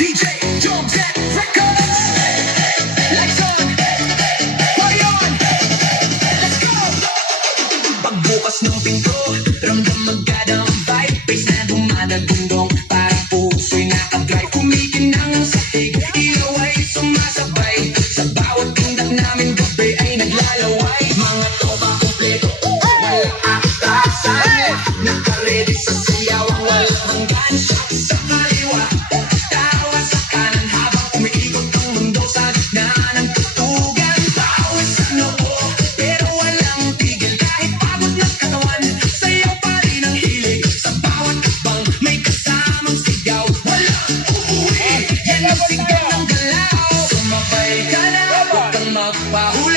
DJ Jones at Records. Lights on, party on, let's go. Pagbukas ng pinto, ramdam agad ang vibe. Bass na dumadagundong, parang puso'y nakadrive. Kumikinang ang sahig, ilaw ay sumasabay. Sa bawat tindak namin gabi ay naglalaway. Mga tropa kompleto, walang atasan. Naka-ready sa siyaw, walang hanggan. Sa kaliwa, tawa sa kanan habang umiikot ang mundo sa gitna ng tutugan. Pawis sa noo, pero walang tigil. Kahit pagod ng katawan, sayaw pa rin ang hilig. Sa bawat akbang, may kasamang sigaw. Walang uuwi, yan ang sigaw ng galaw. Sumabay ka na, huwag kang magpahuli.